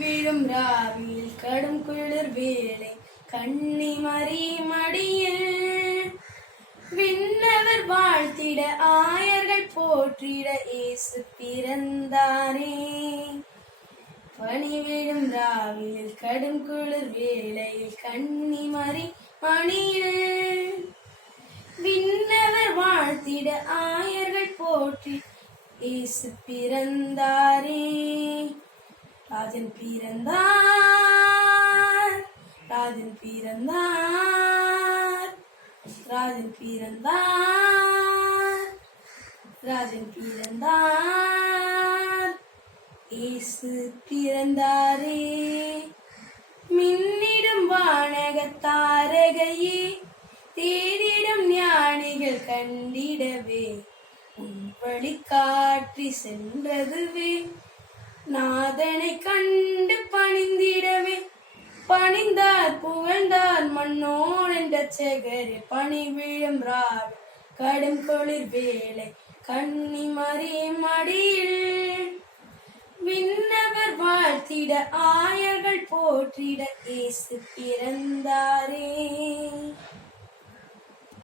விழும் ராவில் கடும் குளிர் வேளை கன்னிமரி மடியில் விண்ணவர் வாழ்த்திட ஆயர்கள் போற்றிட இயேசு பிறந்தாரே. பனி விழும் ராவில் கடும் குளிர் வேளையில் கன்னிமரி மடியில் விண்ணவர் வாழ்த்திட ஆயர்கள் போற்றி இயேசு பிறந்தாரே. ராஜன் பிறந்தார், ராஜன் பிறந்தார், ராஜன் பிறந்தார், ராஜன் பிறந்தார், இயேசு பிறந்தாரே. மின்னிடும் வானகத்தாரகையே தேடிடும் ஞானிகள் கண்டிடவே உன் வழி காற்றி சென்றதுவே நாதனை கண்டு பணிந்திடவே பணிந்தார் புகழ்ந்தார் மன்னோன் என்ற செகரே. பனி விழும் ராவ் கடும் குளிர் வேளை கன்னிமரி மடியில் விண்ணவர் வாழ்த்திட ஆயர்கள் போற்றிட இயேசு பிறந்தாரே.